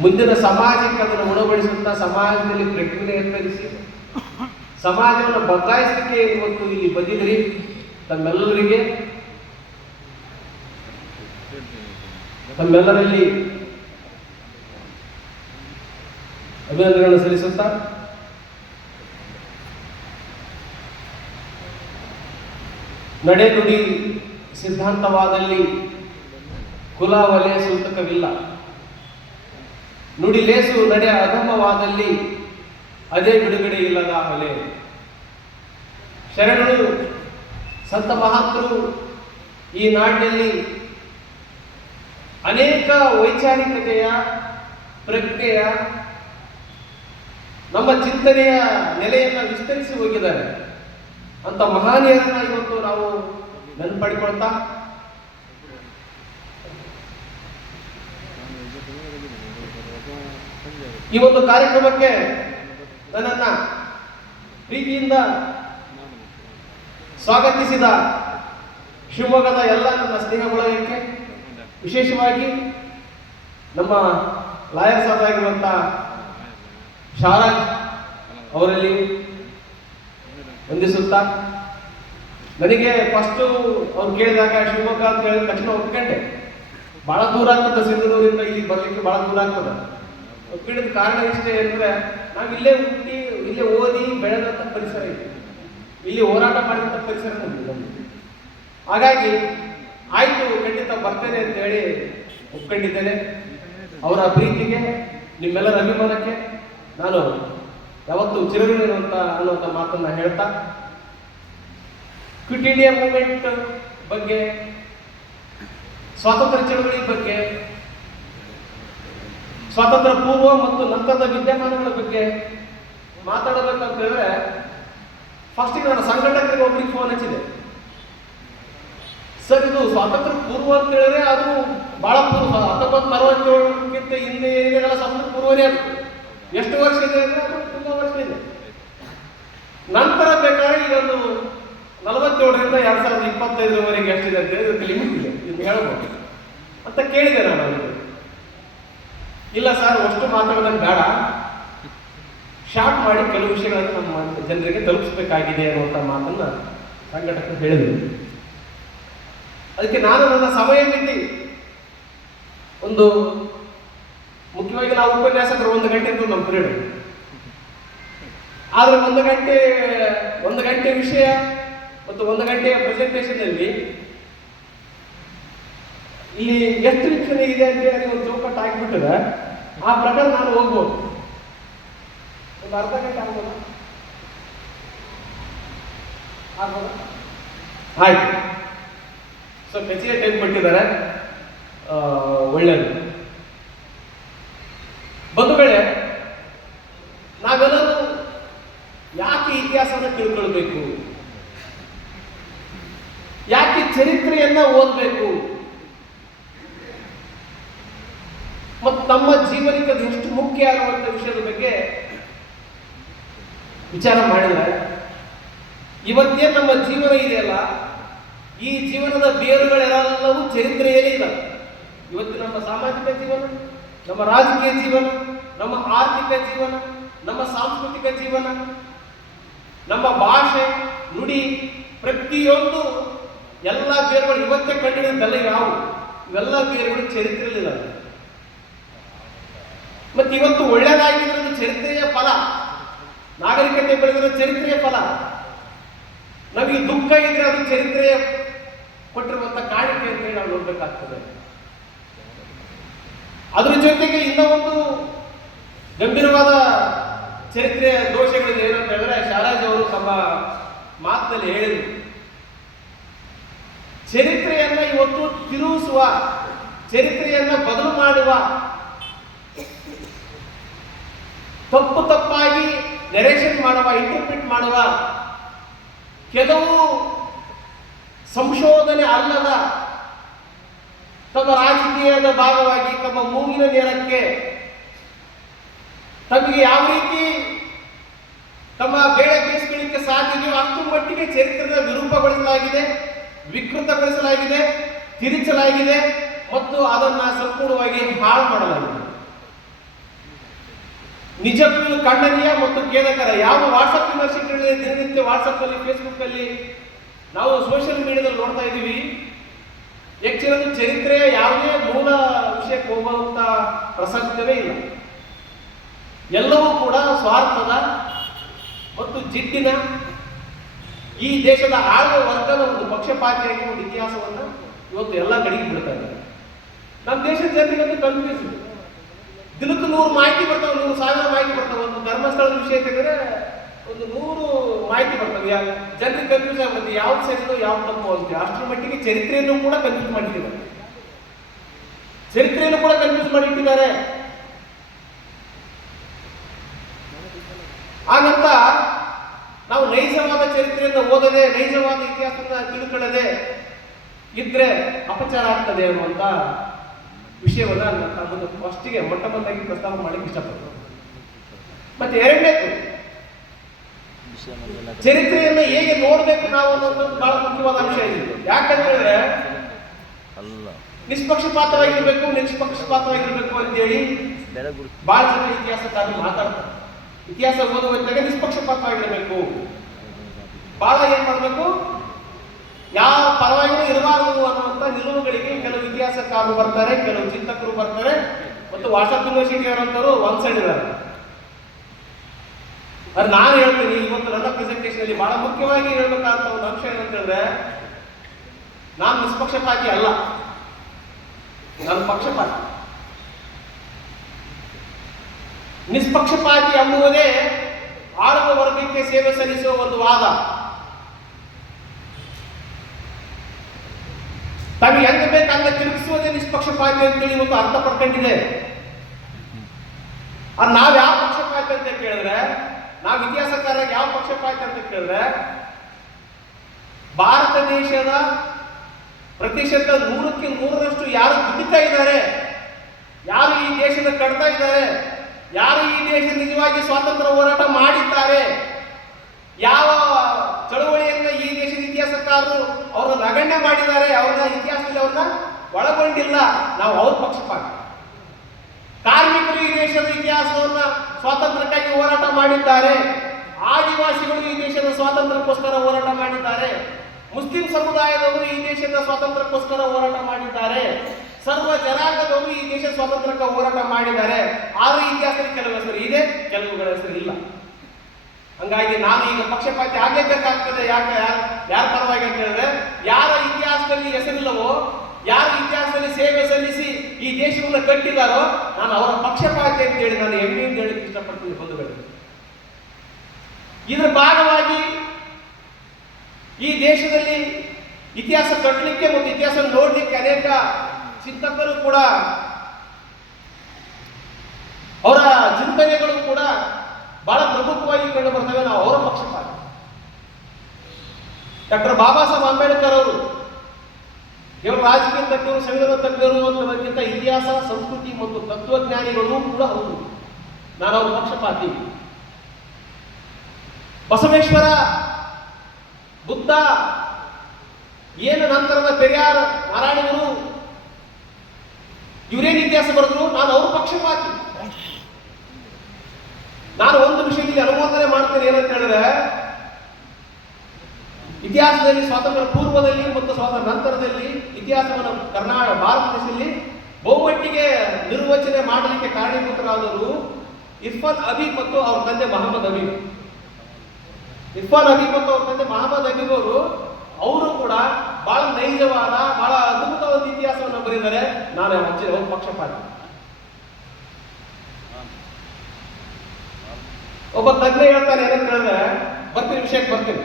ಮುಂದಿನ ಸಮಾಜಕ್ಕೆ ಅದನ್ನು ಉಣಬಡಿಸುತ್ತಾ ಸಮಾಜದಲ್ಲಿ ಪ್ರಜ್ಞೆ ಏರ್ಪಡಿಸಿ ಸಮಾಜವನ್ನು ಬದಲಾಯಿಸಲಿಕ್ಕೆ ಇವತ್ತು ಇಲ್ಲಿ ಬಂದಿದ್ರಿ. ತಮ್ಮೆಲ್ಲರಲ್ಲಿ ಅಭಿನಂದನೆಗಳನ್ನು ಸಲ್ಲಿಸುತ್ತಾ ನಡೆ ನುಡಿ ಸಿದ್ಧಾಂತವಾದಲ್ಲಿ ಕುಲ ವಲಯ ಸೂತಕವಿಲ್ಲ. ನುಡಿ ಲೇಸು ನಡೆ ಅಧಮವಾದಲ್ಲಿ ಅದೇ ಬಿಡುಗಡೆ ಇಲ್ಲದ ಹೊಲೆ. ಶರಣರು ಸಂತ ಮಹಾತ್ಮರು ಈ ನಾಡಿನಲ್ಲಿ ಅನೇಕ ವೈಚಾರಿಕತೆಯ ಪ್ರಜ್ಞೆಯ ನಮ್ಮ ಚಿಂತನೆಯ ನೆಲೆಯನ್ನು ವಿಸ್ತರಿಸಿ ಹೋಗಿದ್ದಾರೆ. ಅಂತ ಮಹಾನೀಯರನ್ನ ಇವತ್ತು ನಾವು ನೆನಪಡಿಕೊಳ್ತಾ ಈ ಒಂದು ಕಾರ್ಯಕ್ರಮಕ್ಕೆ ನನ್ನನ್ನ ಪ್ರೀತಿಯಿಂದ ಸ್ವಾಗತಿಸಿದ ಶಿವಮೊಗ್ಗದ ಎಲ್ಲ ನನ್ನ ಸ್ನೇಹ ಬಳಗಕ್ಕೆ, ವಿಶೇಷವಾಗಿ ನಮ್ಮ ಲಾಯರ್ ಸಾಬ್ ಆಗಿರುವಂಥ ಶಾರಾಜ್ ಅವರಲ್ಲಿ ವಂದಿಸುತ್ತಾ, ನನಗೆ ಫಸ್ಟು ಅವ್ರು ಕೇಳಿದಾಗ ಶಿವಮೊಗ್ಗ ಅಂತ ಹೇಳಿದ ತಕ್ಷಣ ಒಪ್ಕೊಂಡೆ. ಭಾಳ ದೂರ ಆಗ್ತದೆ, ಸಿಂಧನೂರಿಂದ ಇಲ್ಲಿ ಬರಲಿಕ್ಕೆ ಭಾಳ ದೂರ ಆಗ್ತದೆ. ಒಪ್ಕೊಂಡಿದ್ದ ಕಾರಣ ಇಷ್ಟೇ ಅಂದರೆ, ನಾವು ಇಲ್ಲೇ ಹುಟ್ಟಿ ಇಲ್ಲೇ ಓದಿ ಬೆಳೆದಂಥ ಪರಿಸರ ಇದೆ, ಇಲ್ಲಿ ಹೋರಾಟ ಮಾಡಿದಂಥ ಪರಿಸರ ನಮಗೆ. ಹಾಗಾಗಿ ಆಯಿತು, ಖಂಡಿತ ಬರ್ತೇನೆ ಅಂತ ಹೇಳಿ ಒಪ್ಕೊಂಡಿದ್ದೇನೆ. ಅವರ ಪ್ರೀತಿಗೆ, ನಿಮ್ಮೆಲ್ಲರ ಅಭಿಮಾನಕ್ಕೆ ನಾನು ಯಾವತ್ತು ಚಿರಋಣಿ ಅನ್ನುವಂಥ ಮಾತನ್ನ ಹೇಳ್ತಾ, ಕ್ವಿಟ್ ಇಂಡಿಯಾ ಮೂವ್ಮೆಂಟ್ ಬಗ್ಗೆ, ಸ್ವಾತಂತ್ರ್ಯ ಚಳವಳಿ ಬಗ್ಗೆ, ಸ್ವಾತಂತ್ರ್ಯ ಪೂರ್ವ ಮತ್ತು ನಂತರದ ವಿದ್ಯಮಾನಗಳ ಬಗ್ಗೆ ಮಾತಾಡಬೇಕಂತ ಹೇಳಿದ್ರೆ, ಫಸ್ಟಿಗೆ ನನ್ನ ಸಂಘಟಕರಿಗೆ ಒಬ್ಬರಿಗೆ ಫೋನ್ ಹಚ್ಚಿದೆ. ಸರ್, ಇದು ಸ್ವಾತಂತ್ರ್ಯ ಪೂರ್ವ ಅಂತ ಹೇಳಿದ್ರೆ ಅದು ಬಹಳ ಪೂರ್ವ, 1947ಕ್ಕಿಂತ ಹಿಂದೆ ಏನಿದೆಲ್ಲ ಸ್ವಾತಂತ್ರ್ಯ ಪೂರ್ವನೇ. ಅದು ಎಷ್ಟು ವರ್ಷ ಇದೆ ಅಂದರೆ ಅದು ತುಂಬ ವರ್ಷ ಇದೆ. ನಂತರ ಬೇಕಾದ್ರೆ ಈಗ ಒಂದು 47ರಿಂದ 2025ರವರೆಗೆ ಎಷ್ಟಿದೆ ಅಂತ ಹೇಳಿ ಲಿಮಿಟ್ ಇದೆ, ಇದು ಹೇಳ್ಬೋದು ಅಂತ ಕೇಳಿದೆ ನಾನು ಅವರಿಗೆ. ಇಲ್ಲ ಸರ್, ಅಷ್ಟು ಮಾತಾಡೋದನ್ನು ಬೇಡ, ಶಾರ್ಟ್ ಮಾಡಿ ಕೆಲವು ವಿಷಯಗಳನ್ನು ನಮ್ಮ ಜನರಿಗೆ ತಲುಪಿಸಬೇಕಾಗಿದೆ ಅನ್ನುವಂಥ ಮಾತನ್ನು ಸಂಘಟಕರು ಹೇಳಿದರು. ಅದಕ್ಕೆ ನಾನು ನನ್ನ ಸಮಯ ಮಿತಿ ಒಂದು ಮುಖ್ಯವಾಗಿ ನಾವು ಉಪನ್ಯಾಸಕರು 1 ಗಂಟೆ ಇತ್ತು ನಮ್ಮ ಪಿರಿಯಡ್. ಆದರೆ 1 ಗಂಟೆ ವಿಷಯ ಮತ್ತು 1 ಗಂಟೆಯ ಪ್ರೆಸೆಂಟೇಷನ್ನಲ್ಲಿ ಇಲ್ಲಿ ಎಷ್ಟು ನಿಮಿಷ ಇದೆ ಅಂತೇಳಿ ಒಂದು ಚೌಕಟ್ಟು ಆಗಿಬಿಟ್ಟಿದೆ. ಆ ಪ್ರಕಾರ ನಾನು ಹೋಗ್ಬೋದು, ಒಂದು ಅರ್ಧ ಗಂಟೆ ಆಗ್ಬೋದಾ? ಆಯ್ತು, ಸ್ವಲ್ಪ ಹೆಚ್ಚಿಗೆ ಟೈಮ್ ಕೊಟ್ಟಿದ್ದಾರೆ, ಒಳ್ಳೆಯದು. ಬಂಧುಗಳೇ, ನಾವೆಲ್ಲರೂ ಯಾಕೆ ಇತಿಹಾಸವನ್ನು ತಿಳ್ಕೊಳ್ಬೇಕು, ಯಾಕೆ ಚರಿತ್ರೆಯನ್ನ ಓದಬೇಕು ಮತ್ತು ನಮ್ಮ ಜೀವನಕ್ಕೆ ಅದು ಎಷ್ಟು ಮುಖ್ಯ ಆಗುವಂಥ ವಿಷಯದ ಬಗ್ಗೆ ವಿಚಾರ ಮಾಡಿದ್ರೆ, ಇವತ್ತೇನು ನಮ್ಮ ಜೀವನ ಇದೆಯಲ್ಲ, ಈ ಜೀವನದ ಬೇರುಗಳೆಲ್ಲವೂ ಚರಿತ್ರೆಯಲ್ಲೇ ಇದ್ದಾವೆ. ಇವತ್ತು ನಮ್ಮ ಸಾಮಾಜಿಕ ಜೀವನ, ನಮ್ಮ ರಾಜಕೀಯ ಜೀವನ, ನಮ್ಮ ಆರ್ಥಿಕ ಜೀವನ, ನಮ್ಮ ಸಾಂಸ್ಕೃತಿಕ ಜೀವನ, ನಮ್ಮ ಭಾಷೆ, ನುಡಿ, ಪ್ರತಿಯೊಂದು ಎಲ್ಲ ಬೇರುಗಳು ಇವತ್ತೇ ಕಂಡುಹಿಡಿದಲ್ಲ ಯಾವುವು, ಇವೆಲ್ಲ ಬೇರುಗಳು ಚರಿತ್ರೆಯಲ್ಲಿದ್ದಾವೆ. ಮತ್ತು ಇವತ್ತು ಒಳ್ಳೆಯದಾಗಿರೋದು ಚರಿತ್ರೆಯ ಫಲ, ನಾಗರಿಕತೆ ಬೆಳೆದಿರೋ ಚರಿತ್ರೆಯ ಫಲ. ನಮಗೆ ದುಃಖ ಇದ್ರೆ ಅದು ಚರಿತ್ರೆಯ ಕೊಟ್ಟಿರುವಂಥ ಕಾಣಿಕೆ ಅಂತ ಹೇಳಿ ನಾವು ನೋಡ್ಬೇಕಾಗ್ತದೆ. ಅದ್ರ ಜೊತೆಗೆ ಇನ್ನೂ ಒಂದು ಗಂಭೀರವಾದ ಚರಿತ್ರೆಯ ದೋಷಗಳಿದೆ. ಏನಂತ ಹೇಳಿದ್ರೆ, ಶಾಲಾಜಿ ಅವರು ತಮ್ಮ ಮಾತಿನಲ್ಲಿ ಹೇಳಿದರು, ಚರಿತ್ರೆಯನ್ನ ಇವತ್ತು ತಿರುಗಿಸುವ, ಚರಿತ್ರೆಯನ್ನ ಬದಲು ಮಾಡುವ, ತಪ್ಪಾಗಿ ನೆರೇಷನ್ ಮಾಡುವ, ಇಂಟರ್ಪ್ರಿಟ್ ಮಾಡುವ ಕೆಲವು ಸಂಶೋಧನೆ ಅಲ್ಲದ ತಮ್ಮ ರಾಜಕೀಯದ ಭಾಗವಾಗಿ ತಮ್ಮ ಮೂಗಿನ ನೇರಕ್ಕೆ ತಮಗೆ ಯಾವ ರೀತಿ ತಮ್ಮ ಬೇಳೆ ಬೀಸಲಿಕ್ಕೆ ಸಾಧ್ಯತೆಯೋ ಅಷ್ಟು ಮಟ್ಟಿಗೆ ಚರಿತ್ರೆಯ ವಿರೂಪಗೊಳಿಸಲಾಗಿದೆ, ವಿಕೃತಗೊಳಿಸಲಾಗಿದೆ, ತಿರುಚಲಾಗಿದೆ ಮತ್ತು ಅದನ್ನು ಸಂಪೂರ್ಣವಾಗಿ ಹಾಳು ಮಾಡಲಾಗಿದೆ. ನಿಜಕ್ಕೂ ಇದು ಖಂಡನೀಯ ಮತ್ತು ಖೇದಕರ. ಯಾವ ವಾಟ್ಸಪ್ ಯೂನಿವರ್ಸಿಟಿಗಳಲ್ಲಿ ದಿನನಿತ್ಯ ವಾಟ್ಸಪ್ ಅಲ್ಲಿ, ಫೇಸ್ಬುಕ್ ಅಲ್ಲಿ, ನಾವು ಸೋಷಿಯಲ್ ಮೀಡಿಯಾದಲ್ಲಿ ನೋಡ್ತಾ ಇದ್ದೀವಿ. ಹೆಚ್ಚಿನದು ಚರಿತ್ರೆಯ ಯಾವುದೇ ಮೂಲ ವಿಷಯಕ್ಕೆ ಹೋಗುವಂತ ಪ್ರಸಕ್ತವೇ ಇಲ್ಲ. ಎಲ್ಲವೂ ಕೂಡ ಸ್ವಾರ್ಥದ ಮತ್ತು ಜಿಡ್ಡಿನ ಈ ದೇಶದ ಆಳುವ ವರ್ಗದ ಒಂದು ಪಕ್ಷಪಾತಿಯಾಗಿ ಒಂದು ಇತಿಹಾಸವನ್ನು ಇವತ್ತು ಎಲ್ಲ ಕಡೆಗೆ ಬಿಡ್ತಾ ಇದ್ದಾರೆ. ನಮ್ಮ ದೇಶದ ಜನರಿಗೆ ಕನ್ಫ್ಯೂಸ್. ದಿನಕ್ಕೂ 100 ಮಾಹಿತಿ ಬರ್ತಾವೆ, 100,000 ಮಾಹಿತಿ ಬರ್ತಾವೆ. ಒಂದು ಧರ್ಮಸ್ಥಳದ ವಿಷಯ ತೆಗೆದ್ರೆ ಒಂದು 100 ಮಾಹಿತಿ ಬರ್ತವೆ. ಜನರಿಗೆ ಕನ್ಫ್ಯೂಸ್ ಆಗುತ್ತೆ, ಯಾವ್ದು ಸರಿನೋ ಯಾವ್ದು ತಪ್ಪು ಅಂತ. ಅಷ್ಟರ ಮಟ್ಟಿಗೆ ಚರಿತ್ರೆಯನ್ನು ಕೂಡ ಕನ್ಫ್ಯೂಸ್ ಮಾಡಿಟ್ಟಿದ್ದಾರೆ. ಚರಿತ್ರೆಯನ್ನು ಕೂಡ ಕನ್ಫ್ಯೂಸ್ ಮಾಡಿಟ್ಟಿದ್ದಾರೆ. ಹಾಗಂತ ನಾವು ನೈಜವಾದ ಚರಿತ್ರೆಯನ್ನು ಓದದೆ, ನೈಜವಾದ ಇತಿಹಾಸವನ್ನು ತಿಳ್ಕೊಳ್ಳದೆ ಇದ್ರೆ ಅಪಚಾರ ಆಗ್ತದೆ ಅನ್ನುವಂತ ವಿಷಯವನ್ನ ನಾನು ಫಸ್ಟಿಗೆ ಮೊಟ್ಟಮೊದಲಾಗಿ ಪ್ರಸ್ತಾವ ಮಾಡಲಿಕ್ಕೆ ಇಷ್ಟಪಡ್ತೇನೆ. ಮತ್ತೆ ಎರಡನೇದು, ಚರಿತ್ರೆಯನ್ನು ಹೇಗೆ ನೋಡ್ಬೇಕು ನಾವು ಅನ್ನೋದು ಬಹಳ ಮುಖ್ಯವಾದ ಅಂಶ ಇದೆ. ಯಾಕಂತಂದ್ರೆ ನಿಷ್ಪಕ್ಷಪಾತವಾಗಿರ್ಬೇಕು ಅಂತೇಳಿ ಬಹಳ ಜನ ಇತಿಹಾಸಕಾರರು ಮಾತಾಡ್ತಾರೆ. ಇತಿಹಾಸ ಓದುವಂತಾಗ ನಿಷ್ಪಕ್ಷಪಾತವಾಗಿರ್ಬೇಕು, ಬಹಳ ಏನ್ ಮಾಡ್ಬೇಕು, ಯಾವ ಪರವಾಗಿಯೂ ಇರಬಾರದು ಅನ್ನುವಂತ ನಿಲುವುಗಳಿಗೆ ಕೆಲವು ಇತಿಹಾಸಕಾರರು ಬರ್ತಾರೆ, ಕೆಲವು ಚಿಂತಕರು ಬರ್ತಾರೆ, ಮತ್ತು ವಾಟ್ಸಪ್ ಯೂನಿವರ್ಸಿಟಿ ಅವರಂತವರು ಒಂದ್ ಸೈಡ್ ಇದ್ದಾರೆ. ಅದು ನಾನು ಹೇಳ್ತೀನಿ ಇವತ್ತು ನನ್ನ ಪ್ರೆಸೆಂಟೇಷನ್ ಅಲ್ಲಿ ಬಹಳ ಮುಖ್ಯವಾಗಿ ಹೇಳ್ಬೇಕಾದಂತ ಒಂದು ಅಂಶ ಏನಂತ ಹೇಳಿದ್ರೆ, ನಾನು ನಿಷ್ಪಕ್ಷಪಾತಿ ಅಲ್ಲ, ನಾನು ಪಕ್ಷಪಾತಿ. ನಿಷ್ಪಕ್ಷಪಾತಿ ಎಂಬುವುದೇ ಆಳುವ ವರ್ಗಕ್ಕೆ ಸೇವೆ ಸಲ್ಲಿಸುವ ಒಂದು ವಾದ. ತಮಗೆ ಹೆಂಗ ಬೇಕಂಗ ತಿರುಗಿಸುವುದೇ ನಿಷ್ಪಕ್ಷಪಾತಿ ಅಂತೇಳಿ ಇವತ್ತು ಅರ್ಥ ಪಡ್ಕೊಂಡಿದೆ. ನಾವ್ ಯಾವ ಪಕ್ಷಪಾತಿ ಅಂತ ಕೇಳಿದ್ರೆ, ನಾವು ಇತಿಹಾಸಕಾರರಿಗೆ ಯಾವ ಪಕ್ಷಪಾತಿ ಅಂತ ಕೇಳಿದ್ರೆ, ಭಾರತ ದೇಶದ ಪ್ರತಿಶತ 100ಕ್ಕೆ 100ರಷ್ಟು ಯಾರು ದುಡಿತಾ ಇದ್ದಾರೆ, ಯಾರು ಈ ದೇಶದ ಕಟ್ತಾ ಇದ್ದಾರೆ, ಯಾರು ಈ ದೇಶ ನಿಜವಾಗಿ ಸ್ವಾತಂತ್ರ್ಯ ಹೋರಾಟ ಮಾಡಿದ್ದಾರೆ, ಯಾವ ಚಳವಳಿಯನ್ನ ಈ ದೇಶದ ಇತಿಹಾಸಕಾರರು ಅವ್ರನ್ನ ನಗಣ್ಯ ಮಾಡಿದ್ದಾರೆ, ಅವ್ರನ್ನ ಇತಿಹಾಸದಲ್ಲಿ ಅವ್ರನ್ನ ಒಳಗೊಂಡಿಲ್ಲ, ನಾವು ಅವ್ರ ಪಕ್ಷಪಾತಿ. ಕಾರ್ಮಿಕರು ಈ ದೇಶದ ಇತಿಹಾಸವನ್ನ ಸ್ವಾತಂತ್ರ್ಯಕ್ಕಾಗಿ ಹೋರಾಟ ಮಾಡಿದ್ದಾರೆ, ಆದಿವಾಸಿಗಳು ಈ ದೇಶದ ಸ್ವಾತಂತ್ರ್ಯಕ್ಕೋಸ್ಕರ ಹೋರಾಟ ಮಾಡಿದ್ದಾರೆ, ಮುಸ್ಲಿಂ ಸಮುದಾಯದವರು ಈ ದೇಶದ ಸ್ವಾತಂತ್ರ್ಯಕ್ಕೋಸ್ಕರ ಹೋರಾಟ ಮಾಡಿದ್ದಾರೆ, ಸರ್ವ ಜನಾಂಗದವರು ಈ ದೇಶ ಸ್ವಾತಂತ್ರ್ಯಕ್ಕೆ ಹೋರಾಟ ಮಾಡಿದ್ದಾರೆ. ಆದ್ರೆ ಇತಿಹಾಸದಲ್ಲಿ ಕೆಲವು ಹೆಸರು ಇದೆ, ಕೆಲವುಗಳ ಹೆಸರು ಇಲ್ಲ. ಹಂಗಾಗಿ ನಾನು ಈಗ ಪಕ್ಷಪಾತಿ ಆಗಲೇಬೇಕಾಗ್ತದೆ. ಯಾರ ಪರವಾಗಿ ಅಂತ ಹೇಳಿದ್ರೆ, ಯಾರ ಇತಿಹಾಸದಲ್ಲಿ ಹೆಸರಿಲ್ಲವೋ, ಯಾರು ಇತಿಹಾಸದಲ್ಲಿ ಸೇವೆ ಸಲ್ಲಿಸಿ ಈ ದೇಶವನ್ನು ಕಟ್ಟಿದಾರೋ, ನಾನು ಅವರ ಪಕ್ಷಪಾತಿ ಅಂತ ಹೇಳಿ ನಾನು ಹೆಮ್ಮೆಯಿಂದ ಹೇಳಲಿಕ್ಕೆ ಇಷ್ಟಪಡ್ತೀನಿ ಬಂಧುಗಳು. ಇದರ ಭಾಗವಾಗಿ ಈ ದೇಶದಲ್ಲಿ ಇತಿಹಾಸ ಕಟ್ಟಲಿಕ್ಕೆ ಮತ್ತು ಇತಿಹಾಸ ನೋಡ್ಲಿಕ್ಕೆ ಅನೇಕ ಚಿಂತಕರು ಕೂಡ, ಅವರ ಚಿಂತನೆಗಳು ಕೂಡ ಬಹಳ ಪ್ರಮುಖವಾಗಿ ಕಂಡು ಬರ್ತವೆ. ನಾವು ಅವರ ಪಕ್ಷಪಾತಿ. ಡಾಕ್ಟರ್ ಬಾಬಾ ಸಾಹೇಬ್ ಅಂಬೇಡ್ಕರ್ ಅವರು ಕೇವಲ ರಾಜಕೀಯ ತಜ್ಞರು, ಸಂವಿಧಾನ ತಜ್ಞರು ಅನ್ನೋದಕ್ಕಿಂತ ಇತಿಹಾಸ, ಸಂಸ್ಕೃತಿ ಮತ್ತು ತತ್ವಜ್ಞಾನಿಗಳು ಕೂಡ ಹೌದು. ನಾನು ಅವರ ಪಕ್ಷಪಾತಿ. ಬಸವೇಶ್ವರ, ಬುದ್ಧ, ಏನು ನಂತರದ ಪೆರಿಯಾರ್, ನಾರಾಯಣಗುರು, ಇವರೇನು ಇತಿಹಾಸ ಬರೆದ್ರು, ನಾನು ಅವ್ರ ಪಕ್ಷಪಾತಿ. ನಾನು ಒಂದು ವಿಷಯದಲ್ಲಿ ಅನುಮೋದನೆ ಮಾಡ್ತೇನೆ. ಏನಂತ ಹೇಳಿದ್ರೆ, ಇತಿಹಾಸದಲ್ಲಿ ಸ್ವಾತಂತ್ರ್ಯ ಪೂರ್ವದಲ್ಲಿ ಮತ್ತು ಸ್ವಾತಂತ್ರ್ಯ ನಂತರದಲ್ಲಿ ಇತಿಹಾಸವನ್ನು ಭಾರತ ದೇಶದಲ್ಲಿ ಬಹುಮಟ್ಟಿಗೆ ನಿರ್ವಚನೆ ಮಾಡಲಿಕ್ಕೆ ಕಾರಣೀಭೂತರಾದವರು ಇರ್ಫಾನ್ ಹಬೀಬ್ ಮತ್ತು ಅವ್ರ ತಂದೆ ಮಹಮ್ಮದ್ ಹಬೀಬ್. ಇರ್ಫಾನ್ ಹಬೀಬ್ ಮತ್ತು ಅವ್ರ ತಂದೆ ಮಹಮ್ಮದ್ ಹಬೀಬ್ ಅವರು ಕೂಡ ಬಹಳ ನೈಜವಾದ, ಬಹಳ ಅದ್ಭುತವಾದ ಇತಿಹಾಸವನ್ನು ಬರೆದಿದ್ದಾರೆ. ನಾನು ಅವ್ರ ಪಕ್ಷಪಾತಿ. ಒಬ್ಬ ತಜ್ಞ ಹೇಳ್ತಾನೆ, ಏನಂತ ಹೇಳಿದ್ರೆ, ಬರ್ತೀನಿ ವಿಷಯಕ್ಕೆ ಬರ್ತೀನಿ.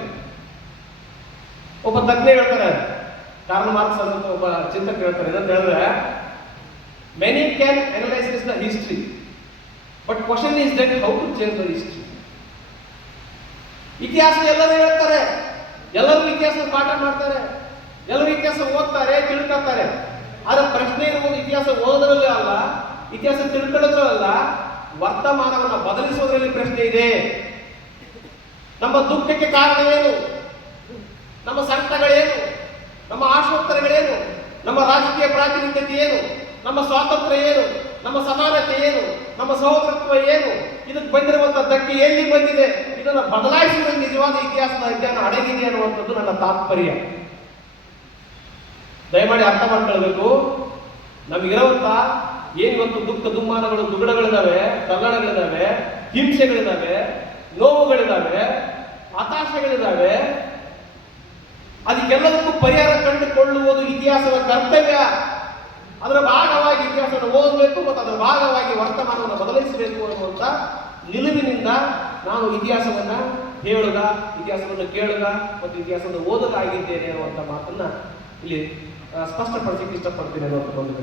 ಒಬ್ಬ ತಜ್ಞ ಹೇಳ್ತಾರೆ, ಕಾರ್ಲ್ ಮಾರ್ಕ್ಸ್ ಅಂತ ಒಬ್ಬ ಚಿಂತಕ ಹೇಳ್ತಾರೆ, ಏನಂತ ಹೇಳಿದ್ರೆ, many can analyse the history, but question is that how to change the history. ಇತಿಹಾಸ ಎಲ್ಲರೂ ಹೇಳ್ತಾರೆ, ಎಲ್ಲರೂ ಇತಿಹಾಸ ಪಾಠ ಮಾಡ್ತಾರೆ, ಎಲ್ಲರೂ ಇತಿಹಾಸ ಓದ್ತಾರೆ, ತಿಳ್ಕೊತಾರೆ. ಆದ್ರೆ ಪ್ರಶ್ನೆ ಇರುವುದು ಇತಿಹಾಸ ಓದೋದ್ರಲ್ಲಿ ಅಲ್ಲ, ಇತಿಹಾಸ ತಿಳ್ಕೊಳ್ಳೋದ್ರಲ್ಲ, ವರ್ತಮಾನವನ್ನು ಬದಲಿಸುವುದರಲ್ಲಿ ಪ್ರಶ್ನೆ ಇದೆ. ನಮ್ಮ ದುಃಖಕ್ಕೆ ಕಾರಣ ಏನು, ನಮ್ಮ ಸಂಕಟಗಳೇನು, ನಮ್ಮ ಆಶೋತ್ತರಗಳೇನು, ನಮ್ಮ ರಾಜಕೀಯ ಪ್ರಾತಿನಿಧ್ಯತೆ ಏನು, ನಮ್ಮ ಸ್ವಾತಂತ್ರ್ಯ ಏನು, ನಮ್ಮ ಸಮಾನತೆ ಏನು, ನಮ್ಮ ಸಹೋದರತ್ವ ಏನು, ಇದಕ್ಕೆ ಬಂದಿರುವಂತಹ ಧಕ್ಕೆ ಎಲ್ಲಿ ಬಂದಿದೆ, ಇದನ್ನು ಬದಲಾಯಿಸುವ ನಿಜವಾದ ಇತಿಹಾಸದ ಅಧ್ಯಯನ ಅಡಗಿದೆ ಅನ್ನುವಂಥದ್ದು ನನ್ನ ತಾತ್ಪರ್ಯ. ದಯಮಾಡಿ ಅರ್ಥ ಮಾಡ್ಕೊಳ್ಬೇಕು. ನಮಗಿರುವಂತ ಏನಿವತ್ತು ದುಃಖ ದುಮ್ಮಾನಗಳು ದುಗುಡಗಳಿದಾವೆ, ತಲ್ಲಣಗಳಿದಾವೆ, ಹಿಂಸೆಗಳಿದಾವೆ, ನೋವುಗಳಿದಾವೆ, ಹತಾಶೆಗಳಿದಾವೆ, ಅದಕ್ಕೆಲ್ಲದಕ್ಕೂ ಪರಿಹಾರ ಕಂಡುಕೊಳ್ಳುವುದು ಇತಿಹಾಸದ ಕರ್ತವ್ಯ. ಅದರ ಭಾಗವಾಗಿ ಇತಿಹಾಸವನ್ನು ಓದಬೇಕು ಮತ್ತು ಅದರ ಭಾಗವಾಗಿ ವರ್ತಮಾನವನ್ನು ಬದಲಿಸಬೇಕು ಅನ್ನುವಂಥ ನಿಲುವಿನಿಂದ ನಾನು ಇತಿಹಾಸವನ್ನ ಹೇಳುಗ, ಇತಿಹಾಸವನ್ನು ಕೇಳುಗ ಮತ್ತು ಇತಿಹಾಸವನ್ನು ಓದುಗ ಆಗಿದ್ದೇನೆ ಅನ್ನುವಂಥ ಮಾತನ್ನ ಇಲ್ಲಿ ಸ್ಪಷ್ಟಪಡಿಸಲಿಕ್ಕೆ ಇಷ್ಟಪಡ್ತೀನಿ ಅನ್ನುವಂಥ ಒಂದು